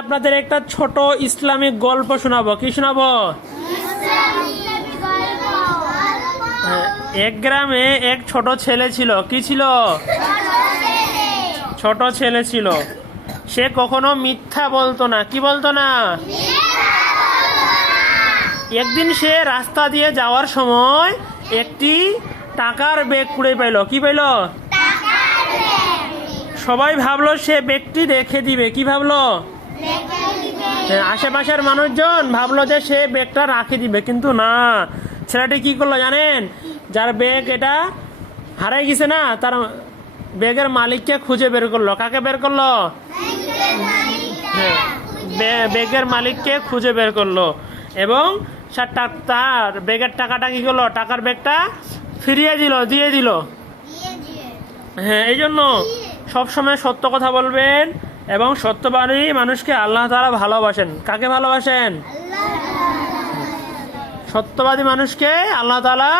আপনাদের একটা ছোট ইসলামিক গল্প শোনাবো। কি শোনাবো? এক গ্রামে এক ছোট ছেলে ছিল। কি ছিল? ছোট ছেলে ছিল। সে কখনো মিথ্যা বলতো না। কি বলতো না? একদিন সে রাস্তা দিয়ে যাওয়ার সময় একটি টাকার ব্যাগ কুড়ে পাইল। কি পাইল? সবাই ভাবলো সে ব্যাগটি রেখে দিবে। কি ভাবলো? আশেপাশের মানুষজন ভাবলো যে সে ব্যাগটা রাখে দিবে, কিন্তু না। ছেলেটি কি করলো জানেন? যার ব্যাগ এটা হারাই গেছে না, তার ব্যাগের মালিককে খুঁজে বের করলো। কাকে বের করলো? ব্যাগের মালিককে খুঁজে বের করলো এবং তার ব্যাগের টাকাটা কি করলো? টাকার ব্যাগটা ফিরিয়ে দিয়ে দিল। হ্যাঁ, এই জন্য সবসময় সত্য কথা বলবেন এবং সত্যবাদী মানুষকে আল্লাহ তাআলা ভালোবাসেন। কাকে ভালোবাসেন? সত্যবাদী মানুষকে আল্লাহ তাআলা